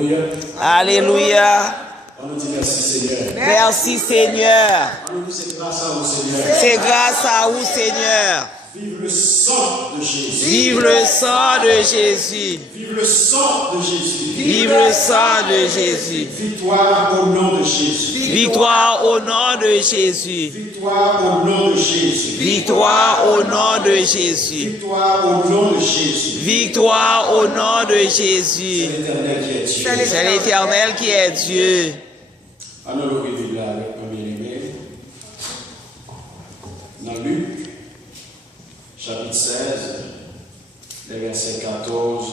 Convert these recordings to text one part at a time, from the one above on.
Alléluia. Alléluia. On nous dit merci Seigneur. Merci Seigneur. On nous dit c'est grâce à vous Seigneur. C'est grâce à vous Seigneur. Vive le sang de Jésus. Vive le sang de Jésus. Vive le sang de Jésus. Vive le sang de Jésus. Victoire au nom de Jésus. Victoire au nom de Jésus. Victoire au nom de Jésus. Victoire au nom de Jésus. Victoire au nom de Jésus. Victoire au nom de Jésus. C'est l'Éternel qui est Dieu. C'est l'Éternel qui est Dieu. Alors, le réveil là avec un bien-aimé. Dans Luc, chapitre 16, les versets 14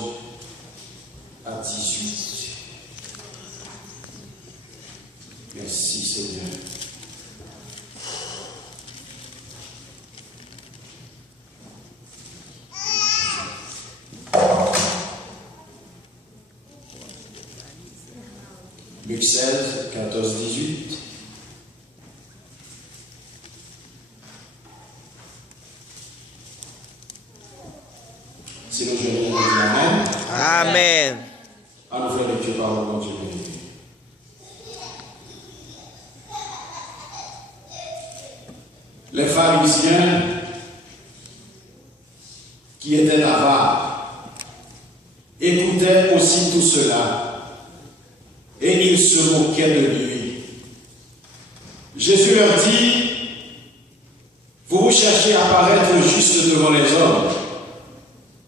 à 18. Merci Seigneur. Luc 16, 14, 18. Si nous jeûnons, nous disons Amen. Amen. À nous faire lecture par le nom de Dieu. Les pharisiens qui étaient avares écoutaient aussi tout cela et ils se moquaient de lui. Jésus leur dit, vous cherchez à paraître juste devant les hommes,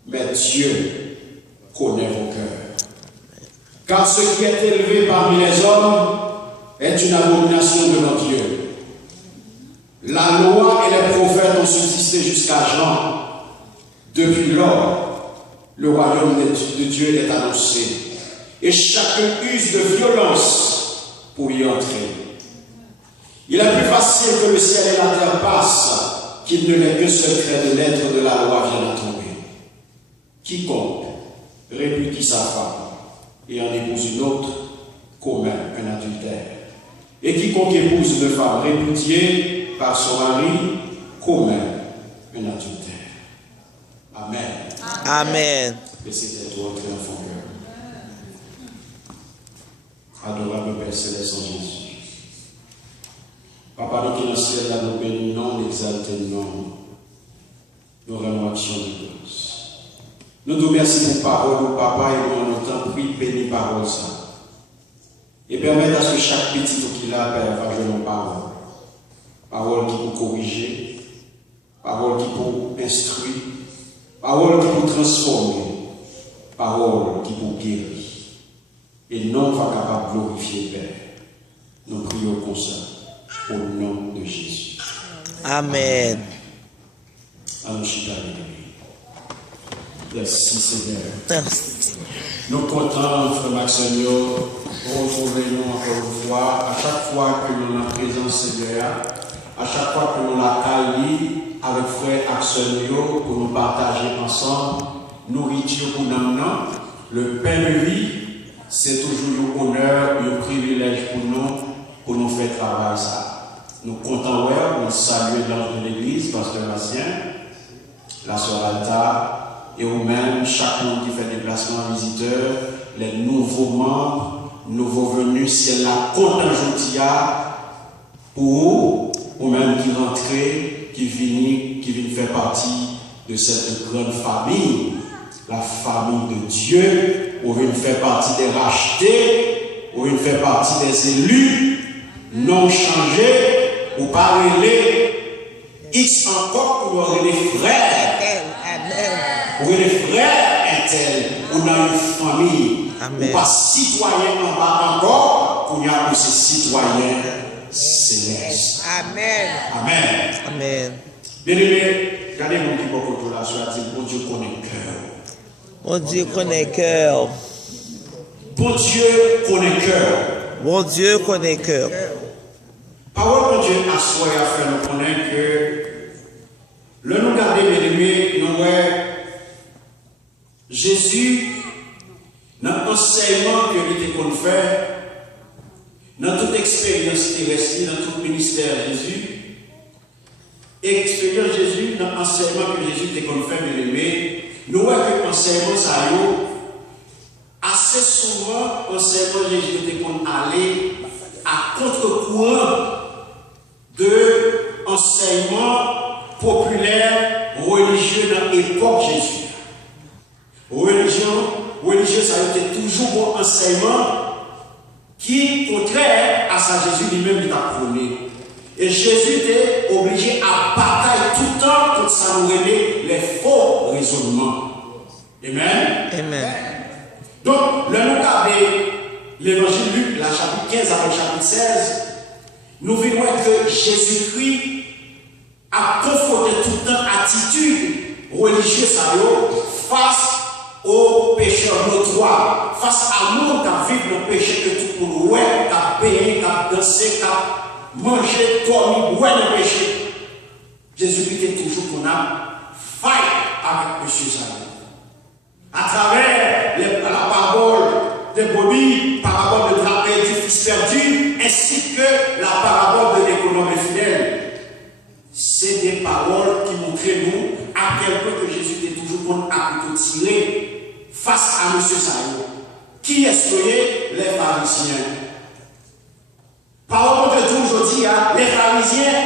mais Dieu connaît vos cœurs. Car ce qui est élevé parmi les hommes est une abomination devant Dieu. La loi et les prophètes ont subsisté jusqu'à Jean. Depuis lors, le royaume de Dieu est annoncé. Et chacun use de violence pour y entrer. Il est plus facile que le ciel et la terre passent qu'il ne n'est qu'un secret de lettres de la loi vienne à tomber. Quiconque répudie sa femme et en épouse une autre commet un adultère. Et quiconque épouse une femme répudiée par son mari commet un adultère. Amen. Amen. Et c'était toi qui en font cœur. Adorable Père Céleste en Jésus. Papa, nous qui dans le ciel, nous bénissons, nous exaltons, nous rendons action de grâce. Nous te remercions pour parole, papa, et nous en temps prie, bénis parole ça. Et permettre à ce que chaque petit qui l'a, Père, va jouer nos paroles. Parole qui peut corriger, parole qui peut instruire, parole qui peut transformer, parole qui peut guérir. Et non va capable de glorifier Père. Nous prions comme ça, au nom de Jésus. Amen. Allons chita avec lui. Merci Seigneur. Merci. Nous comptons, Frère Maxime, pour retrouver nous encore une fois, à chaque fois que nous sommes en présence Seigneur, à chaque fois que nous la caille avec Frère Axel pour nous partager ensemble, nourriture pour nous, le pain de vie, c'est toujours un honneur, un privilège pour nous faire travailler ça. Nous comptons pour saluer l'ange de l'église, Pasteur Bastien, la sœur Alta, et vous-même, chacun qui fait déplacement visiteur, les nouveaux membres, nouveaux venus, c'est la contingente pour vous-même qui rentrez, qui viennent faire partie de cette grande famille, la famille de Dieu, vous venez faire partie des rachetés, vous venez faire partie des élus, non changés, ou parler X encore pour avoir des frères. Pour les frères intels, on a une famille, on pas citoyen en bas encore, on y a aussi citoyen céleste. Amen. Amen. Amen. Bien-aimé, regardez mon petit coco là, sur la dit, bon Dieu connaît cœur. Bon Dieu connaît cœur. Bon Dieu connaît cœur. Bon Dieu connaît cœur. Parole de Dieu a soi à faire nous connaître que le nous garder, bien-aimé, nous Jésus, dans l'enseignement que nous avons fait, dans toute expérience terrestre, dans tout ministère Jésus, expérience Jésus, dans l'enseignement que Jésus a fait, bien aimé, nous voyons que l'enseignement, ça a assez assez souvent, enseignement Jésus était qu'on allait à contre-courant de enseignement populaire religieux dans l'époque Jésus. Religieux, ça a été toujours bon enseignement qui, contraire à ça, Jésus lui-même il a prôné. Et Jésus était obligé à batailler tout le temps pour ça nous révéler les faux raisonnements. Amen. Amen. Donc, le nous regardons l'évangile Luc, la chapitre 15 avec chapitre 16, nous verrons que Jésus-Christ a confronté tout le temps attitude religieuse face aux pécheurs notoires, face à nous qui vivent dans le péché que tout le monde ouais, qui a payé, qui a dansé, qui a mangé, dormi, ouais le péché. Jésus-Christ est toujours qu'on a fight avec M. Samuel. À travers la parabole des brebis, parabole de drap et du fils perdu, ainsi que la parabole de l'économe fidèle. C'est des paroles qui montraient nous à quel point que Jésus était toujours bon à plutôt tirer face à M. Samuel. Qui est-ce que les pharisiens? Parole de Dieu aujourd'hui, les pharisiens,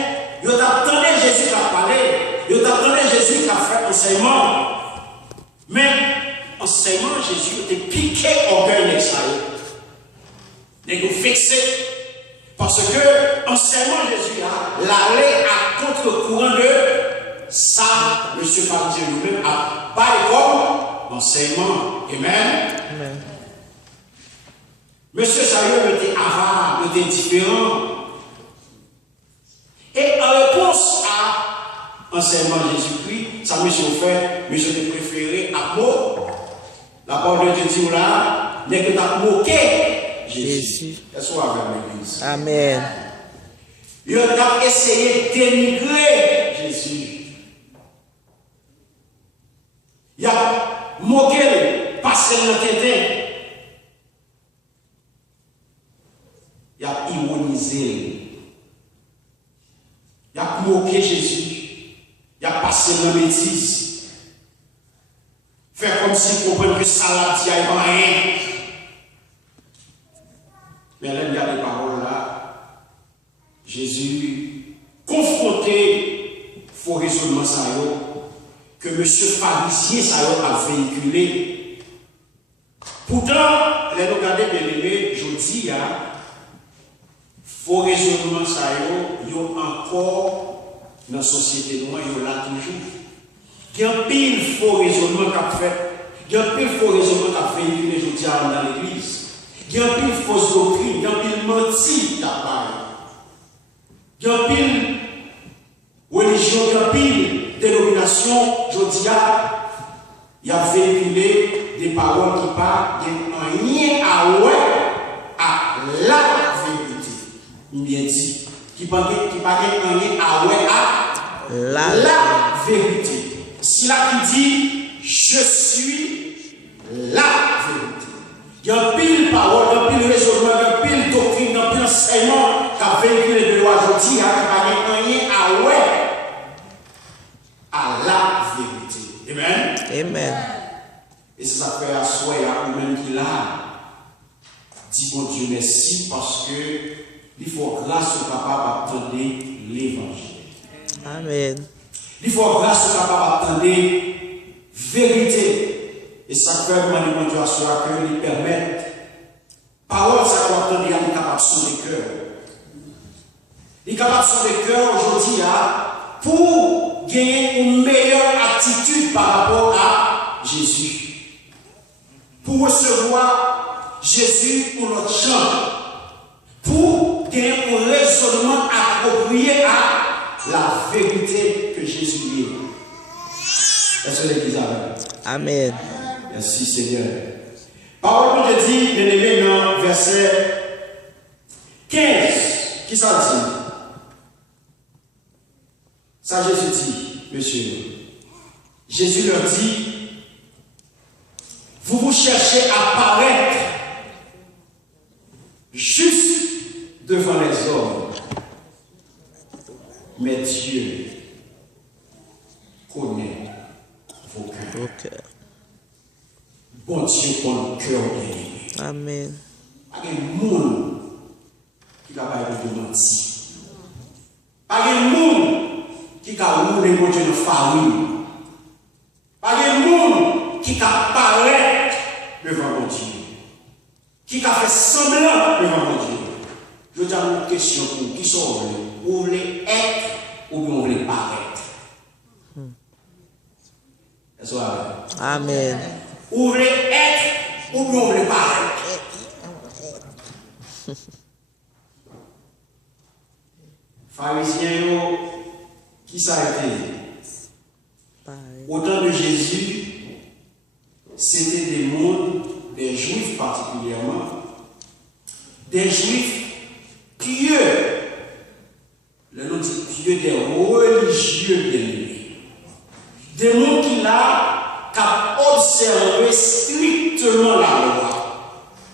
ils attendaient Jésus qui a parlé, ils attendaient Jésus qui a fait enseignement. Mais enseignement, Jésus était piqué orgueil d'Israël. Ils étaient vexés. Parce que enseignement Jésus l'allait à contre-courant de ça, M. Pharisien lui-même a pas comme enseignement. Amen. Amen. Monsieur Samuel était avare, était différent. Et en réponse à enseignement Jésus-Christ, ça monsieur fait, monsieur était préféré à mot. La parole de Dieu dit là, n'est que t'as moqué Jésus. Est-ce qu'on va vers l'église? Amen. Il a essayé de dénigrer Jésus. Il a moqué, passé le tété. Il a ironisé. Il a moqué Jésus. Il a passé la bêtise. Faire comme s'il comprenait que ça l'a dit, il n'y a rien. Mais là, il y a des paroles là. Jésus, confronté au raisonnement que M. Pharisien a véhiculé. Pourtant, les regardez bien aimés, je dis, faux raisonnement il y a encore dans la société noire, il y a là toujours. Il y a un pile faux raisonnement qu'a fait, il y a un pile faux raisonnement qu'a véhiculé, je dis, dans l'église. Il y a un pile fausse doctrine, il y a un pile menti d'appareil. Il y a un pile religion, il y a un pile dénomination, je dis, il y a véhiculé des paroles qui parlent de rien à la vérité. Bien dit. Qui parlent rien à la vérité. C'est là qui dit, je suis la vérité. Il y a un pile parole, il y a un pile raisonnement, il y a un pile doctrine, il y a un pile enseignement qui a véhiculé de loi aujourd'hui, qui n'a rien à la vérité. Amen. Amen. Et c'est ça fait à soi et à nous-mêmes qui l'a. Dis bon Dieu merci parce que il faut grâce au capable d'attendre l'évangile. Amen. Il faut grâce au capable d'attendre vérité. Et ça fait demander Dieu à soi que lui permette. Parole, ça doit attendre les capables sur les cœurs. Les capables sur les cœurs aujourd'hui pour gagner une meilleure attitude par rapport à Jésus. Pour recevoir Jésus pour notre champ. Pour gagner un raisonnement approprié à la vérité que Jésus dit. Est-ce que l'Église a? Amen. Merci Seigneur. Parole de Dieu dit, bien aimé, dans verset 15, qui ça dit? Ça Jésus dit, monsieur. Jésus leur dit, vous cherchez à paraître juste devant les hommes. Mais Dieu connaît vos cœurs. Bon Dieu, ton cœur bien-aimé. Amen. Pas de monde qui va pas de mentir. Pas de monde qui va rouler mon Dieu dans farine. Pas de monde qui va paraître devant mon Dieu. Qui va faire semblant devant mon Dieu. Je dis une question pour vous. Qui sont vous? Vous voulez être ou bien vous voulez paraître? Est-ce que vous avez? Amen. Vous voulez être ou bien vous voulez paraître? Pharisiens, qui ça a été? Au temps de Jésus, c'était des mondes, des Juifs particulièrement, des Juifs pieux, le nom dit pieux, des religieux bien-aimés, des mondes qui là, qui observé strictement la loi.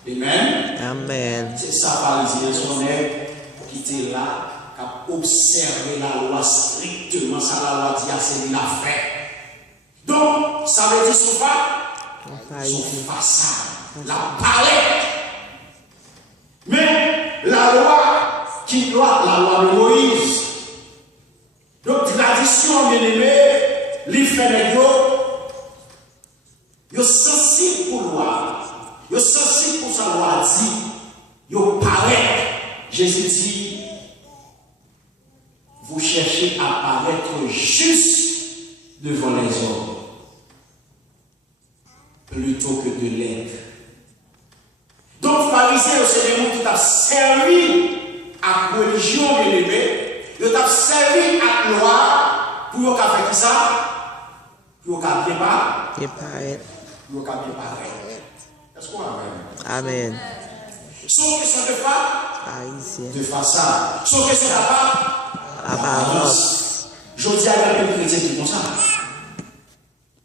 Amen. Amen. C'est ça, Pharisiens, son aide, qui était là, qui a observé la loi strictement, ça la loi dit, c'est lui l'a fait. Donc, ça veut dire son façade, la palette. Mais la loi qui doit, la loi de Moïse. Donc, tradition, bien aimé, les fait ils sont sensibles pour loi, ils sont sensibles pour sa loi dit, ils paraissent. Jésus dit, vous cherchez à paraître juste devant les hommes, plutôt que de l'être. Donc, pharisiens, c'est des mots qui t'ont servi à la religion, bien aimé, ils t'ont servi à la loi pour faire ça, pour bien paraître. Pour bien paraître. Est-ce qu'on a? Amen. Son question de Pharisien. de façade. Son question Apparence. Je dis à un peu de chrétien qui font ça.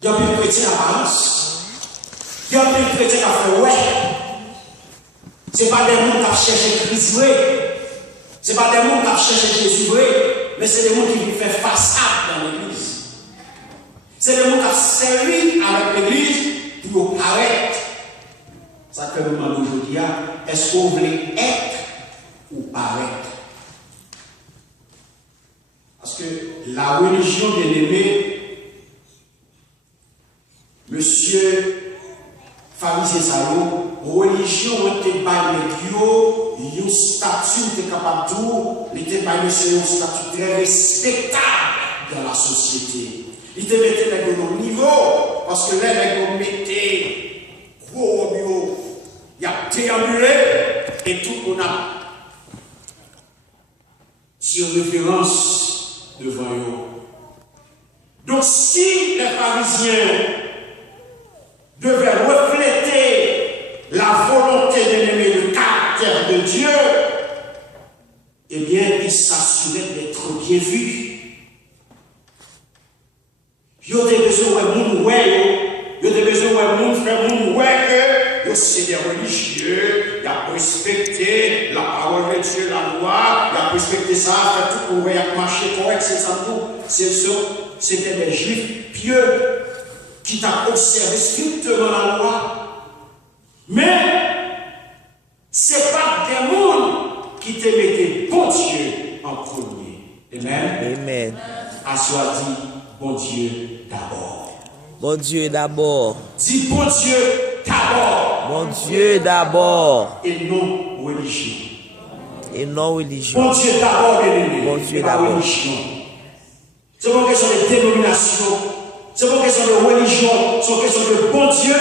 Il y a un peu de chrétien apparence. Il y a un peu de chrétien qui a fait ouais. Ce n'est pas des gens qui cherchent Christ vrai. Ce n'est pas des gens qui cherchent Jésus vrai. Mais c'est des gens qui font façade dans l'église. C'est des gens qui servi avec l'église pour paraître. Ça que nous demandons aujourd'hui, est-ce qu'on veut être ou paraître? Parce que la religion, bien aimé, monsieur pharisien Salo, religion était par un statut, était capable de était par un statut très respectable dans la société. Il te mettait dans nos niveaux, parce que là, ils mettaient gros bio, il y a déambulé, et tout le monde a sur référence devant eux. Donc, si les pharisiens devaient refléter la volonté d'aimer le caractère de Dieu, eh bien, ils s'assuraient d'être bien vus. Ils ont besoin de monde ouais, ils ont besoin de monde faire monde ouais que c'est des religieux, ils ont respecté la parole de Dieu, la loi, ils ont respecté ça, fait tout pour marcher correct, c'est ça tout. C'était des juifs pieux qui t'ont observé strictement la loi. Mais ce n'est pas des mondes qui te mettaient bon Dieu en premier. Amen. Amen. À soi dit, bon Dieu d'abord. Bon Dieu d'abord. Dis bon Dieu d'abord. Bon Dieu d'abord. Et non religion. Et non religion. Bon Dieu d'abord, bien-aimé. Bon Dieu d'abord. C'est pas une question de dénomination. C'est pas une question de religion. C'est une question de bon Dieu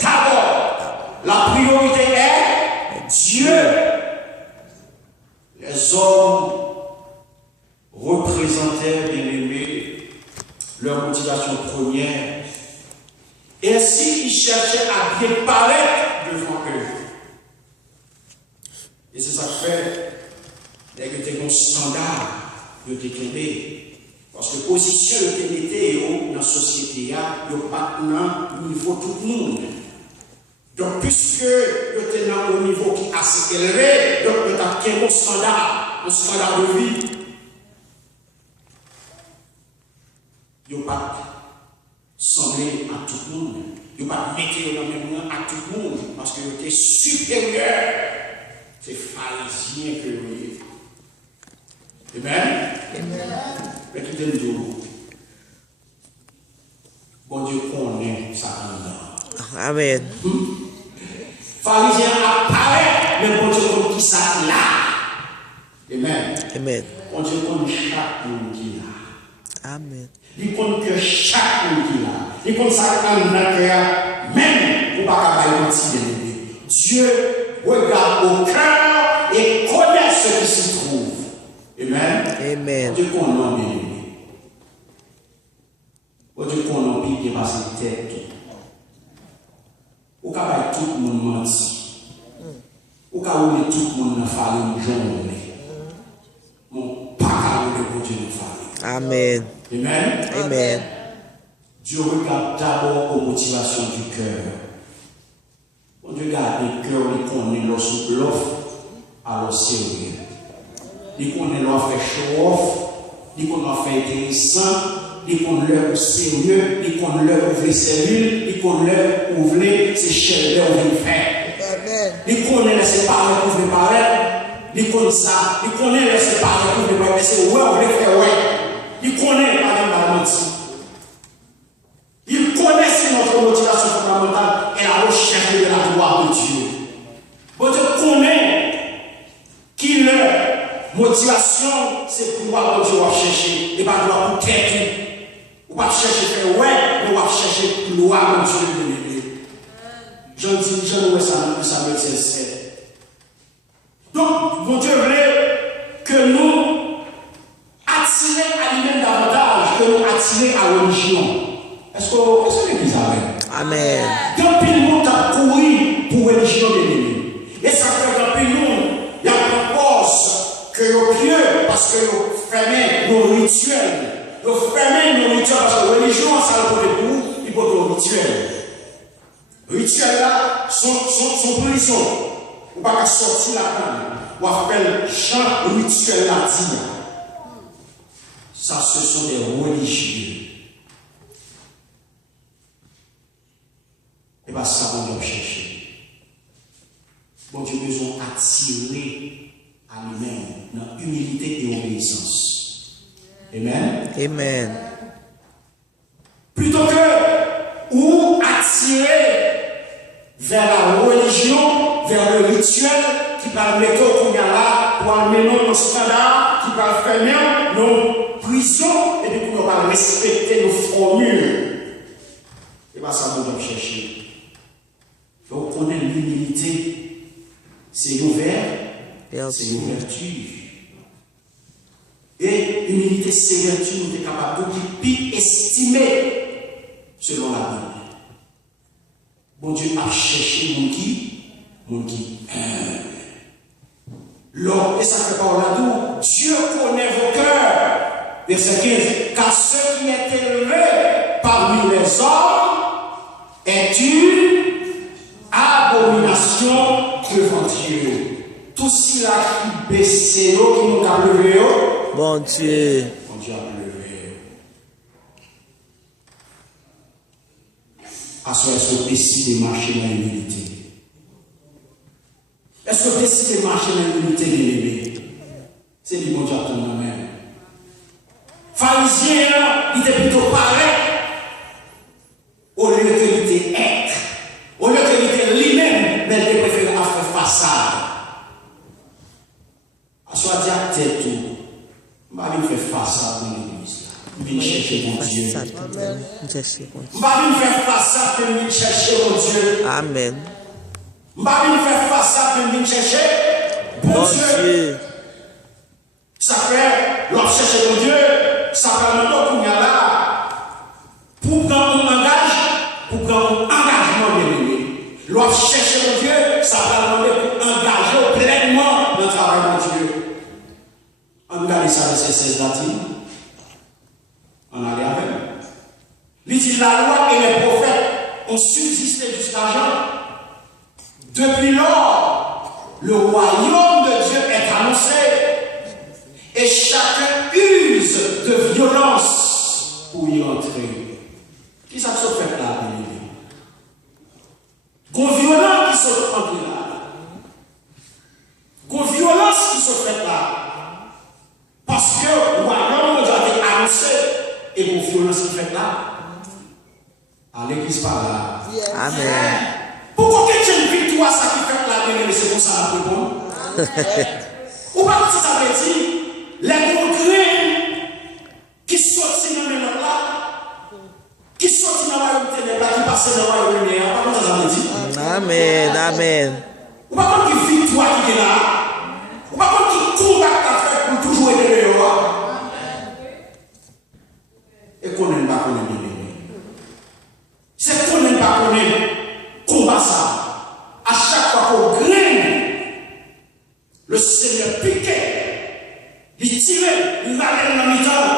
d'abord. La priorité est Dieu. Les hommes représentaient, bien-aimés, leur motivation première. Et ainsi, ils cherchaient à bien paraître devant eux. Et c'est ça que fait, dès que tu as un standard de déclarer. Parce que position de TNT dans la société, il n'y a pas de niveau tout le monde. Donc, puisque tu es dans un niveau qui est assez élevé, donc tu as un standard de vie. Il n'y a pas semblé à tout le monde. Il ne pas mettre dans le même rang à tout le monde parce que vous êtes supérieur. C'est pharisien que vous êtes. Amen. Mais qui te dit, bon Dieu connaît ça dedans. Amen. Pharisien apparaît, mais bon Dieu connaît qui ça là. Amen. Amen. Bon Dieu connaît chaque monde qui là. Amen. Il connaît que chaque monde qui là. Il connaît ça dans le cœur, même pour ne pas mentir. Dieu regarde au cœur et connaît ce qui s'y trouve. Amen. Amen. Dieu connaît bien. Dieu connaît bien parce que tête. Ou capable tout le monde mentir. Ou capable tout le monde faire une journée. Mon pas capable de Dieu nous faire. Amen. Amen. Amen. Dieu regarde d'abord aux motivations du cœur. Quand Dieu regarde le cœur, il connaît lorsque l'offre, alors sérieux. Il connaît l'offre fait show off, il connaît l'offre fait intéressant, il connaît l'offre sérieux, il connaît l'offre ouvrir cellule, il connaît l'offre ouvrir ses chaînes d'ouvrir faire. Il connaît les séparés pour les paraître, il connaît ça, il connaît les séparés pour les paraître, c'est ouais, on veut faire ouais. Il connaît pas mentir. Il connaît si notre motivation fondamentale est la recherche de la gloire de Dieu. Bon Dieu connaît qui leur motivation, c'est pour voir Dieu va chercher. Et pas gloire pour tête. Ou pas chercher faire ouais, mais on va chercher gloire de Dieu de l'aimer. Je dis, je ne vois ça me sincère. Donc, mon Dieu voulait que nous attirer à lui-même davantage que nous attirer à la religion. Est-ce que l'Église a Amen. Quand le monde a couru pour la religion de l'ennemi. Et ça fait que le monde, il y a une cause que le pieux, parce que le fermé nos rituels. Le fermé nos rituels, parce que la religion, ça le peut pour il faut nos rituels. Les rituels là sont prison. On ne peut pas sortir là-dedans. On va faire Jean rituel là dit. Ça, ce sont des religieux. Et bien, ça, on doit chercher. Bon Dieu a besoin d'attirer à lui-même dans humilité et obéissance. Amen. Amen. Plutôt que ou attirer vers la religion, vers le rituel qui va le mettre au là pour amener nos standards, qui va fermer nos prisons et puis on va respecter nos formules. Et bien, ça, on doit chercher. Donc, on connaît l'humilité, c'est l'ouvert, c'est l'ouverture. Et l'humilité, c'est l'ouverture, nous sommes capables de estimer selon la Bible. Bon Dieu a cherché mon qui l'homme, et ça fait par là d'où Dieu connaît vos cœurs. Verset 15, car ce qui est élevé parmi les hommes est une abomination devant Dieu. Tout cela qui baisse, qui nous a levé. Bon Dieu. Bon Dieu a levé. Est-ce que vous décidez de marcher dans l'humilité? Est-ce que vous décidez de marcher dans l'humilité de l'aimer? C'est du bon Dieu à ton même. Pharisien, il était plutôt pareil. Au lieu que il était être. Au lieu qu'il était lui-même, mais il préfère faire façade. À soi dire à tête tout. Je ne vais pas faire façade dans l'église. Je vais chercher mon Dieu. Je ne vais pas faire façade pour venir chercher mon Dieu. Amen. Je ne vais pas faire façade pour venir chercher mon Dieu. Ça fait, l'on cherche mon Dieu, ça fait longtemps qu'on y a là. Pour prendre un engagement bien aimé. L'on cherche mon Dieu, ça va demander pour engager pleinement dans le travail de Dieu. On regarde ça dans ces 16 latines. On allait avec. Il dit la loi et les prophètes ont subsisté jusqu'à Jean. Depuis lors, le royaume de Dieu est annoncé. Et chacun use de violence pour y entrer. Qui ça se fait là, c'est comme ça à répondre. Ou pas si ça veut dire, les congrès qui sortent dans le monde là, qui sortent dans le royaume là, qui passent dans le royaume là, pas comme ça veut dire. Amen, amen. Ou pas comme qui victoire qui est là, ou pas comme qui combat à faire pour toujours être dehors. Et qu'on n'aime pas qu'on aime. C'est qu'on n'aime pas qu'on aime. Combat ça. À chaque fois qu'on graine, le Seigneur piquait, il tirait, il allait dans le mi-temps.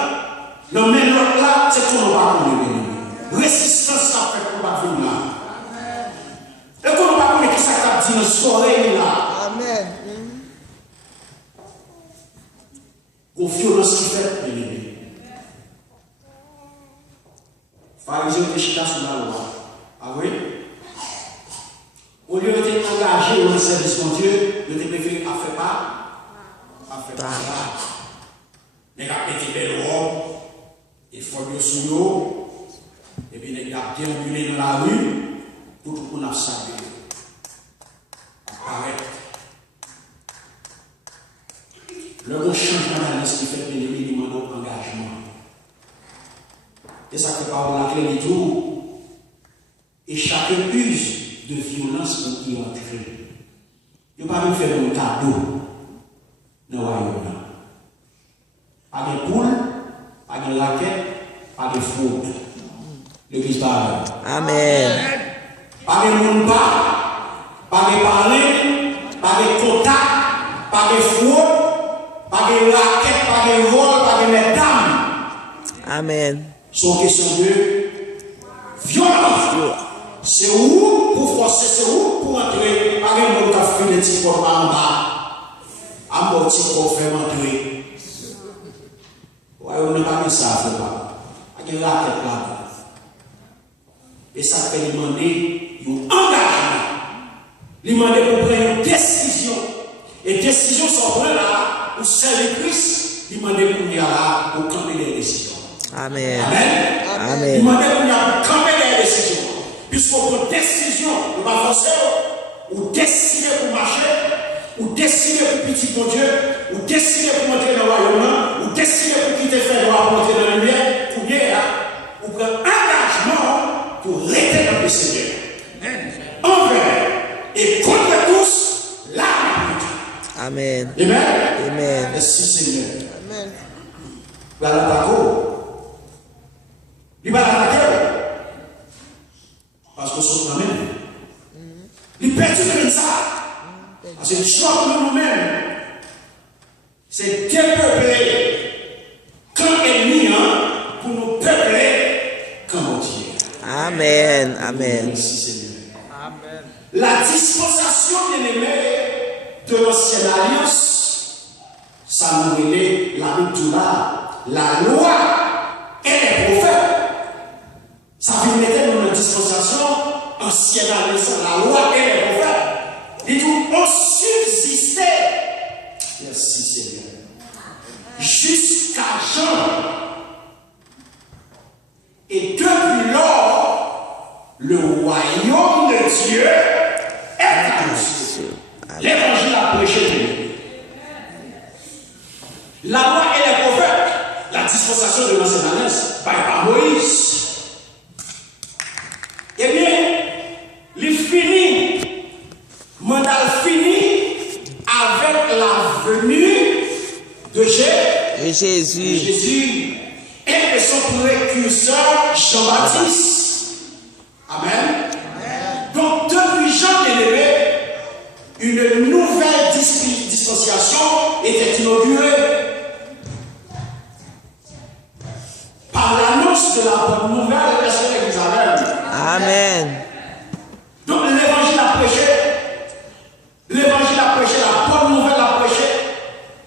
Le même l'autre là, c'est qu'on n'aime pas qu'on aime. Résistance ça fait combat venir là. Et qu'on n'aime pas qu'on aime qui ça t'a dit le soleil là. Amen. Qu'on violence qui fait, bien aimé. Pharisien était chita sur la loi. Ah oui? Au lieu d'être engagé dans le service de Dieu, il était préféré à faire pas. À faire pas. Les gars étaient belles robes, ils font bien sous l'eau, et puis les gars bien ambulés dans la rue, pour tout le monde a salué. Arrête. Le bon changement dans ce qui fait bien aimé, il demande engagement. Et ça fait par la clé du tout. Et chacun use de violence pour y entrer. Il ne peut pas me faire un cadeau dans le royaume. Pas de poule, pas de laquette, pas de fraude. L'église parle. Amen. Pas de monde pas de parler, pas de contact, pas de fraude, pas de laquette, pas de vol, pas de mesdames. Amen. Sont question de violence. C'est où pour forcer, c'est où pour entrer. Pas de monde qui a fait des petits corps en bas. À mon petit corps fait entrer. Ouais, on n'a pas mis ça, c'est pas. Il y a la tête là. Et ça fait demander un engagement. Demander pour prendre une décision. Et décision sont prises là, pour servir Christ. Demander pour y aller là, pour camper des décisions. Amen. Amen. Amen. Demander pour y aller pour camper des décisions. Puisqu'on prend décision, on va forcer, ou décider pour marcher, ou décider pour petit bon Dieu, ou décider pour entrer dans le royaume, ou décider pour quitter faire droit pour entrer dans la lumière, ou bien ou prendre engagement pour rester dans le Seigneur. Envers et contre tous, la vérité. Amen. Amen. Amen. Merci Seigneur. Amen. Voilà l'attaque. Il va l'attaquer. Parce que c'est nous-mêmes. Il perdu de ça. Parce que choix de nous-mêmes, c'est dépeupler quand ennemi pour nous peupler comme Dieu. Amen. Amen. Merci Seigneur. Amen. La dispensation bien-aimée de l'ancienne alliance, ça nous relève la Bible, la loi et les prophètes. Ça veut mettre dans la dispensation ancienne alliance, la loi et les prophètes. Et tout, on subsistait. Merci Seigneur. Jusqu'à Jean. Et depuis lors, le royaume de Dieu est annoncé. L'évangile a prêché. La loi et les prophètes, la dispensation de l'ancienne alliance, par Moïse. Eh bien, il finit, mandat fini avec la venue de Jésus. Jésus et de son précurseur Jean-Baptiste. Amen. Donc, depuis Jean bien-aimé, une nouvelle dispensation était inaugurée par l'annonce de la bonne nouvelle de l'Église. Amen. Donc l'évangile a prêché, la bonne nouvelle a prêché,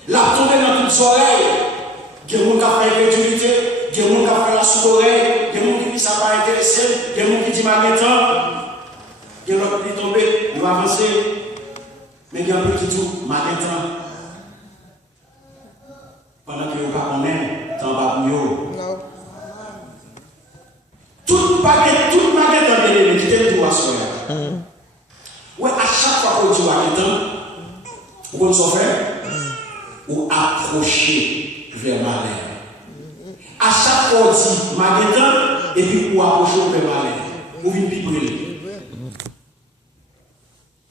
la tombée dans toutes les oreilles. Il y a des gens qui ont fait l'incrédulité, il y a des gens qui ont fait la sous-oreille, il y a des gens qui disent ça va intéresser, il y a des gens qui disent maintenant, il y a des gens qui tombent, ils vont avancer, mais il y a un petit tout, maintenant. Pendant que vous ne connaissez pas, tant pas pour vous. Toute baguette dans le qui était pour asseoir. Ouais, à chaque fois qu'on dit matin, vous connaissez ce fait? Ou approcher vers malheur. À chaque fois, on dit matin, et puis pour approcher vers malheur. Vous venez piper.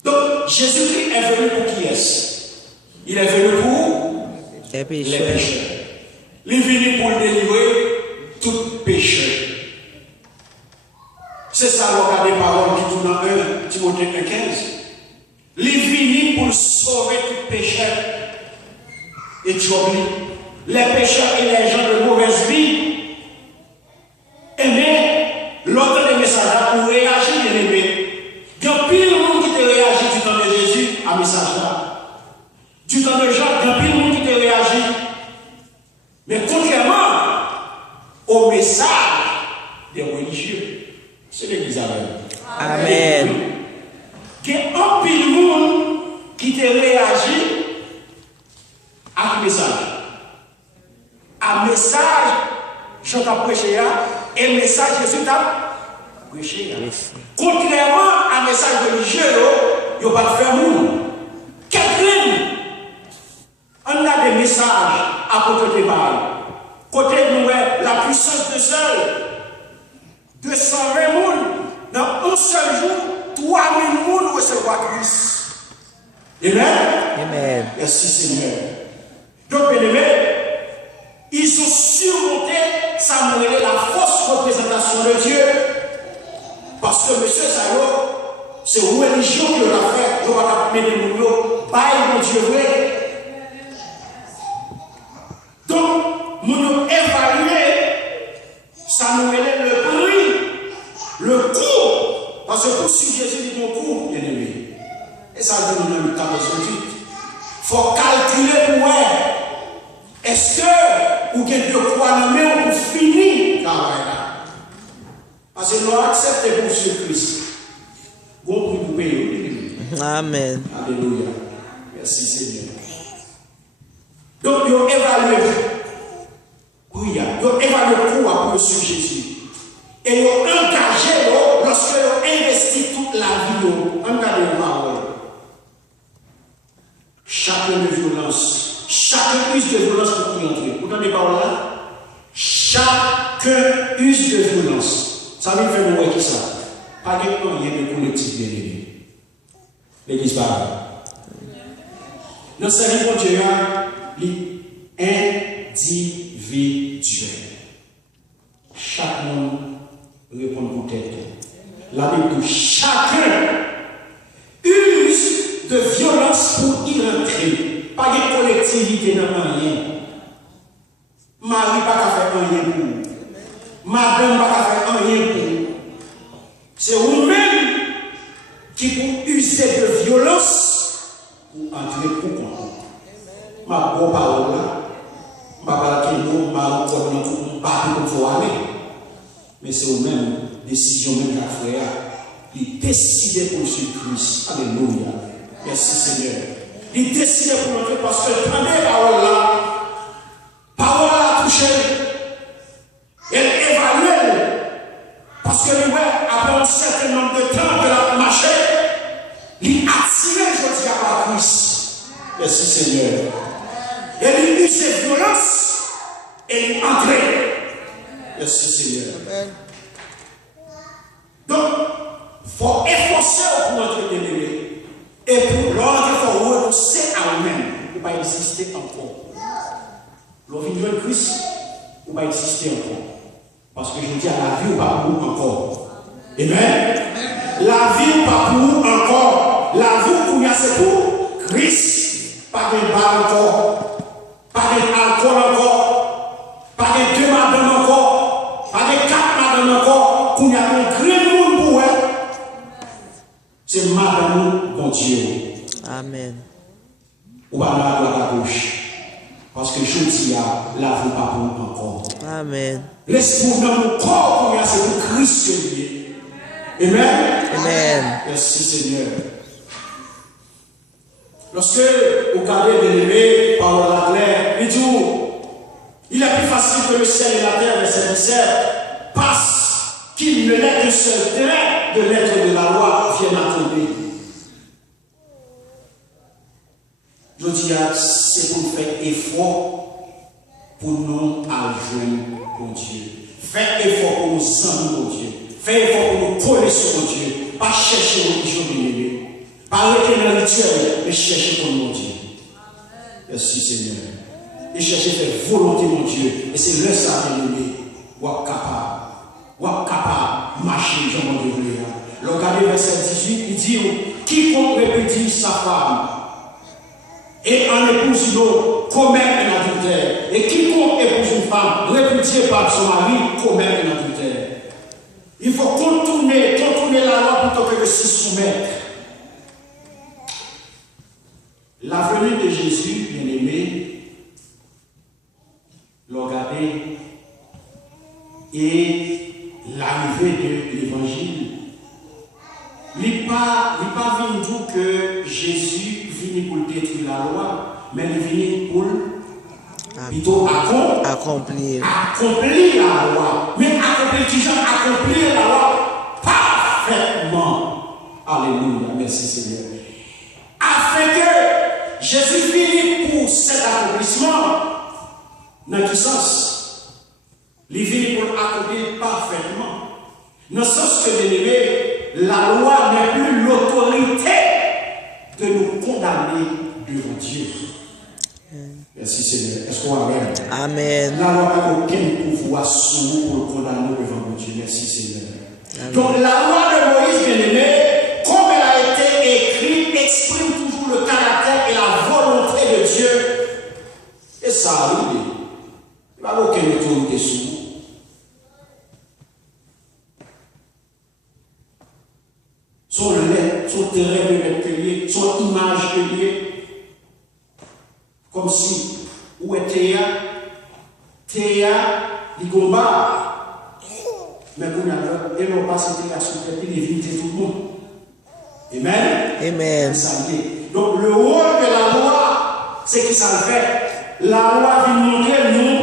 Donc, Jésus-Christ est venu pour qui est-ce? Il est venu pour les pécheurs. Il est venu pour délivrer tout pécheur. C'est ça, regardez les paroles qui tournent dans 1 Timothée 1,15. Il est venu pour sauver tout pécheur. Et tu oublies, les pécheurs et les gens de mauvaise vie, mais l'autre des messages pour réagir, bien aimé. Il y a pile de monde qui te réagit du temps de Jésus à message là. Du temps de Jacques, il y a pile de monde qui te réagit. Mais contrairement au message des religieux, c'est l'église avec. Amen. Il y a un pile de monde qui te réagit à un message. Un message, je t'ai prêché, et le message, Jésus t'a prêché. Contrairement à un message religieux, il n'y a pas de faire monde. Catherine, on a des messages à côté de Baal. Côté de nous, la puissance de seul, 220 personnes, dans un seul jour, 3000 personnes recevoir Christ. Amen. Amen. Merci Seigneur. Donc, bien aimé, ils ont surmonté, ça nous la fausse représentation de Dieu. Parce que M. Sayo, c'est une religion qui l'a fait, il va mettre les mots, bail mon Dieu vrai. Donc, nous nous évaluer, ça nous met le prix, le coût. Parce que pour suivre Jésus, il y a un coût, bien aimé. Et ça dit dans le 14-18. Il faut calculer pour elle. Est-ce que vous avez de quoi dans la main pour finir? Parce que nous acceptons pour ce Christ. Bon prix pour payer. Amen. Alléluia. Merci Seigneur. Donc, ils ont évalué. Oui, ils ont évalué pour le suivre Jésus. Et ils ont engagé lorsque ils ont investi toute la vie. Engagez les paroles. Chacun de violence, chacun use de violence pour y entrer. Vous entendez par là? Chacun use de violence. Ça veut faire nous qui ça? Pas quelqu'un qui est de collectif bien aimé. L'église parle. Dans ce livre de Dieu, il est individuel. Chaque monde répond pour tête. La Bible dit chacun use de violence pour y rentrer. Pas de collectivité dans rien. Marie pas qu'à faire rien pour. Madame pas qu'à faire rien pour. C'est vous-même qui pour user de violence pour entrer pour comprendre. Ma bonne parole là, ma parole qui nous, ma bonne parole comme faut aller. Mais c'est vous-même, décision même la frère, il décide pour suivre Christ. Alléluia. Merci Seigneur. Il décide pour entrer parce que la première parole là, parole a touché. Elle évalue. Parce que après un certain nombre de temps de la marché, il a attiré aujourd'hui à Christ. Merci Seigneur. Et il use ses violences et il entre. Merci Seigneur. Amen. Donc, il faut efforcer pour notre bien-aimé. Et pour l'ordre, il faut renoncer à nous-mêmes pour ne pas exister encore. L'ordre de Christ, pour ne pas exister encore. Parce que je dis à la vie ou pas pour nous encore. Amen. La vie ou pas pour nous encore. La vie pour nous, c'est pour Christ. Pas de bar encore. Pas d'alcool encore. Pas de 2 madames encore. Pas de 4 madames encore. Pour nous, un grand monde pour elle. C'est madame, bon Dieu. Amen. Ou pas la gauche. Parce que je dis à la vie pas pour nous encore. Amen. Laisse-nous dans mon corps pour c'est pour Christ lié. Amen. Amen. Merci Seigneur. Lorsque vous regardez bien aimé par la claire, il dit il est plus facile que le ciel et la terre, verset 17, parce qu'il ne l'est que seul trait de l'être de la loi vienne à tomber. Je dis, c'est pour faire effort pour nous joindre mon Dieu. Faire effort pour nous amis, mon Dieu. Faire effort pour nous coller sur mon Dieu. Pas chercher religion, bien-aimé. Pas arrêter le rituel, mais chercher pour mon Dieu. Merci Seigneur. Et chercher faire volonté, mon Dieu. Et c'est le ça, bien-aimé. Ou capable de marcher, Jean mon Dieu. Le regardez verset 18, il dit, quiconque répudie sa femme et en épouse une autre, commet un adultère. Et quiconque épouse une femme répudiée par son mari, commet un adultère. Il faut contourner la loi plutôt que de s'y soumettre. La venue de Jésus, bien-aimé, le regarder, et l'arrivée de l'évangile. Il n'est pas venu que Jésus vient pour détruire la loi, mais il vient pour plutôt accomplir la loi. Mais accomplir la loi parfaitement. Alléluia, merci Seigneur. Afin que Jésus finisse pour cet accomplissement, dans quel sens? Il vient pour accomplir parfaitement. Dans le sens que bien-aimé, la loi n'est plus l'autorité de nous condamner devant Dieu. Merci Seigneur. Est-ce qu'on amen? Amen. La loi n'a aucun pouvoir sur nous pour nous condamner devant Dieu. Merci Seigneur. Amen. Donc la loi de Moïse, bien-aimé, comme elle a été écrite, exprime toujours le caractère et la volonté de Dieu. Et ça arrive. Il n'y a aucune autorité sur nous. Son lettre, son terrain de l'intérieur, son image de lié. Comme si, où est Théa, il combat. Mais quand il n'a pas cette Théa sur le il évite tout le monde. Amen. Amen. Donc le rôle de la loi, c'est que ça le fait. La loi vient montrer nous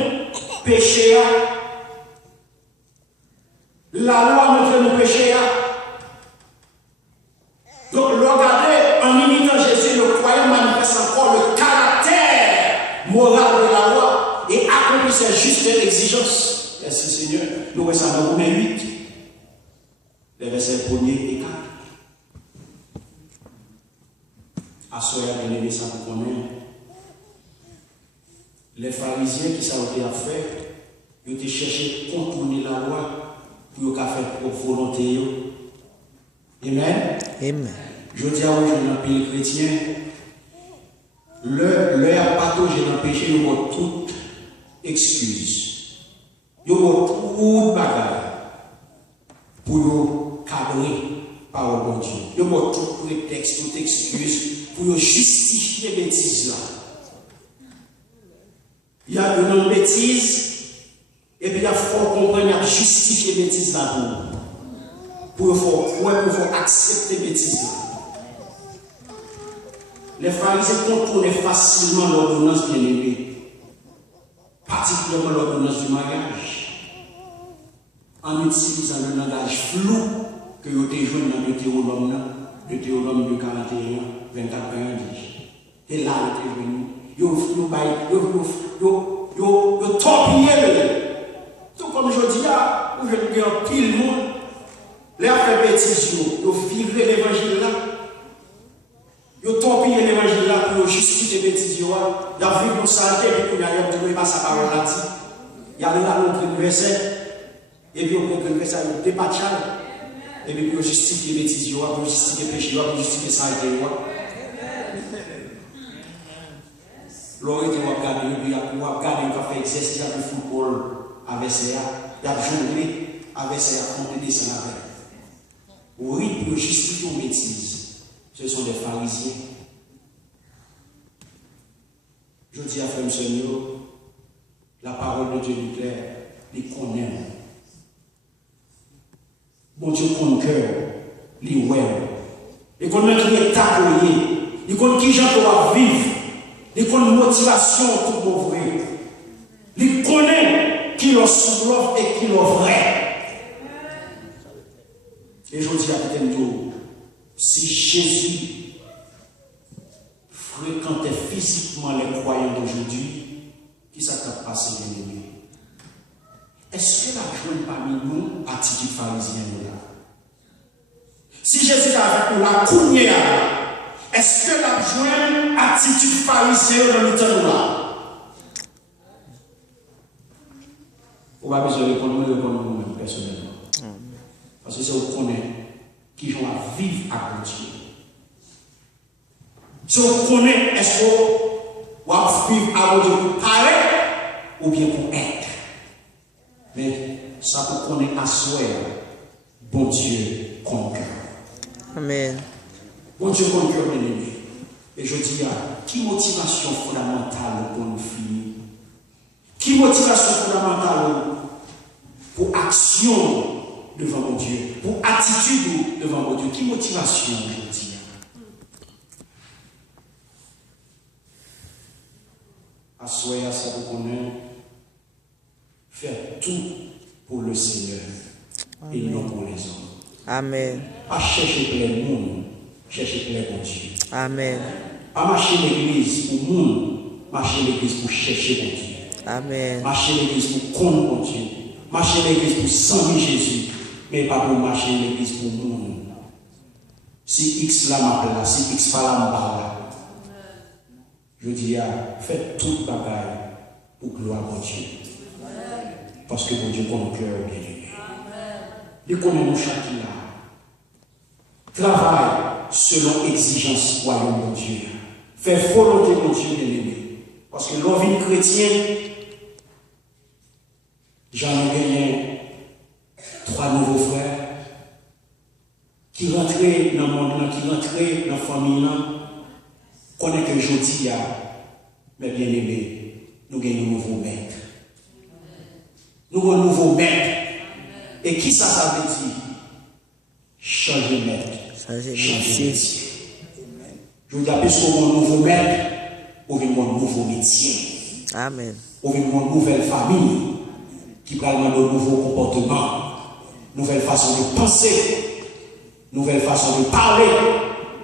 péché. La loi montre nous péché. Donc, regardez, en imitant Jésus, le croyant manifeste encore le caractère moral de la loi et accomplit ses justes exigences. Merci Seigneur. Nous restons dans Romains 8, les versets 1er et 4. À ce moment-là, bien aimé, ça vous connaît. Les pharisiens qui s'avaient fait, ils ont cherché à contourner la loi pour faire pour volonté. Amen. Amen. Je dis à vous, je suis un pays chrétien. Leur patauger dans le péché, ils ont toute excuse. Ils ont toute bagarre pour nous cadrer par le bon Dieu. Ils ont tout prétexte, toute excuse pour justifier les bêtises là. Il y a une bêtise, et puis il faut comprendre, il y a justifier les bêtises là pour faut accepter les bêtises. Les pharisiens contournent facilement l'ordonnance bien-aimée, particulièrement l'ordonnance du mariage, en utilisant le langage flou que vous avez joué dans le Deutéronome de 41, 24, 40. Et là, vous avez venu, vous torpillez. Tout comme je dis, vous avez un pile monde. Les affaires bêtises, vous vivez l'évangile là. Vous torpillez l'évangile là pour justifier les bêtises. Vous avez vu une saleté et puis vous avez pas sa parole là. Il y a là l'autre verset. Et puis vous avez verset avec des patchals. Et puis vous justifiez les bêtises, vous justifiez les péchés, vous justifiez la saleté. L'autre vous regardez, vous avez fait exercice de football avec ça. Vous avez joué avec ça, vous avez descendu avec. Oui, pour justifier aux bêtises. Ce sont des pharisiens. Je dis à Frère Seigneur, la parole de Dieu est claire, il connaît. Bon Dieu connaît cœur, il ouais. Il connaît qui est tapé, il connaît qui gens doivent vivre, il connaît motivation tout pour vrai. Il connaît qui leur souffle et qui leur vrai. Et je dis à peut-être si Jésus fréquentait physiquement les croyants d'aujourd'hui, qui s'est passé bien aimé? Est-ce que la joie parmi nous, attitude pharisienne là? Si Jésus a avec nous la cougnée, est-ce que la joie attitude pharisienne dans le temps là? On va besoin de répondre nous-mêmes personnellement. Parce que c'est vous connaissez qui vont vivre à Dieu. Si vous connaissez, est-ce que vous vivre à Dieu pour paraître ou bien pour être? Mais ça vous connaît à souhait, bon Dieu conquer. Amen. Bon Dieu conquer, bien aimé. Et je dis, qui motivation fondamentale pour nous finir? Qui motivation fondamentale pour action devant mon Dieu, pour attitude devant mon Dieu? Qui motivation, je dis? À souhait, ça vous connaît, faire tout pour le Seigneur. Amen. Et non pour les hommes. Amen. Pas chercher plein de monde, chercher plein de Dieu. Amen. Pas marcher l'église pour le monde, marcher l'église pour chercher mon Dieu. Amen. Marcher l'église pour connaître mon Dieu. Marcher l'église pour servir Jésus, mais pas pour marcher l'église pour le monde. Si X là m'appelle là, si X pas là m'appelle là, je dis, faites toute bagaille pour gloire à Dieu. Parce que mon Dieu connaît le cœur bien aimé. Il connaît nous chaque là. Travaille selon exigence royaume de Dieu. Fais volonté de Dieu bien aimé. Parce que l'envie chrétien, j'en ai gagné 3 nouveaux frères qui rentraient dans le monde, qui rentraient dans la famille, connaissent que je dis, mais bien aimé, nous gagnons un nouveau maître. Nous avons un nouveau maître. Et qui ça veut dire? Changer de maître. Changer de métier. Je vous dis, puisqu'on a un nouveau maître, on a un nouveau métier. Amen. On a une nouvelle famille qui prend un nouveau comportement, nouvelle façon de penser, nouvelle façon de parler,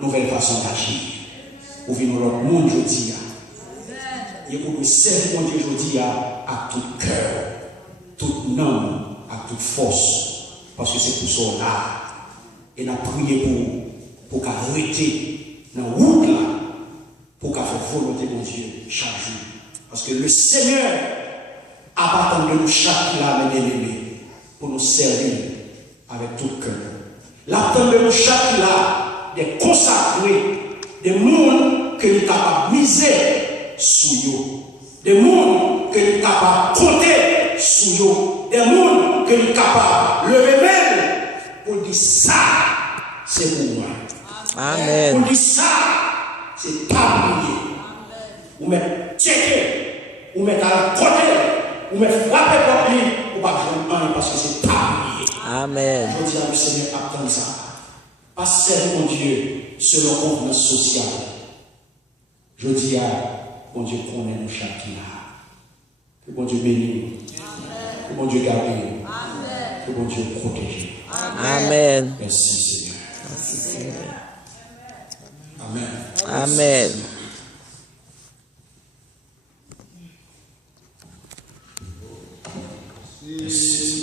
nouvelle façon d'agir. On vit dans notre monde, je dis. Et pour nous servir, mon Dieu, je dis, à tout cœur, toute âme, à toute force. Parce que c'est pour ça là. Et nous avons prié pour qu'arrêter dans la route là, pour qu'à faire volonté de Dieu chaque jour. Parce que le Seigneur appartient de nous chaque là, mes bien-aimés, pour nous servir avec tout cœur. L'attente de nous chaque là, des consacrés, des mondes que nous sommes capables de miser sous eux, des mondes que nous sommes capables de compter sous eux, des mondes que nous sommes capables de lever même pour dire ça, c'est pour moi. Amen. Pour dire ça, c'est pas oublié. Ou mettre checker, ou mettre à côté, ou mettre frapper pour lui, ou pas faire parce que c'est pas oublié. Amen. Je dis à le Seigneur, attends ça. Pas servir mon Dieu selon convenance sociale. Je dis à mon Dieu qu'on est nous chaque là. Que bon Dieu bénisse. Que bon Dieu garde. Que bon Dieu protège. Amen. Merci Seigneur. Merci Seigneur. Amen. Amen. Merci.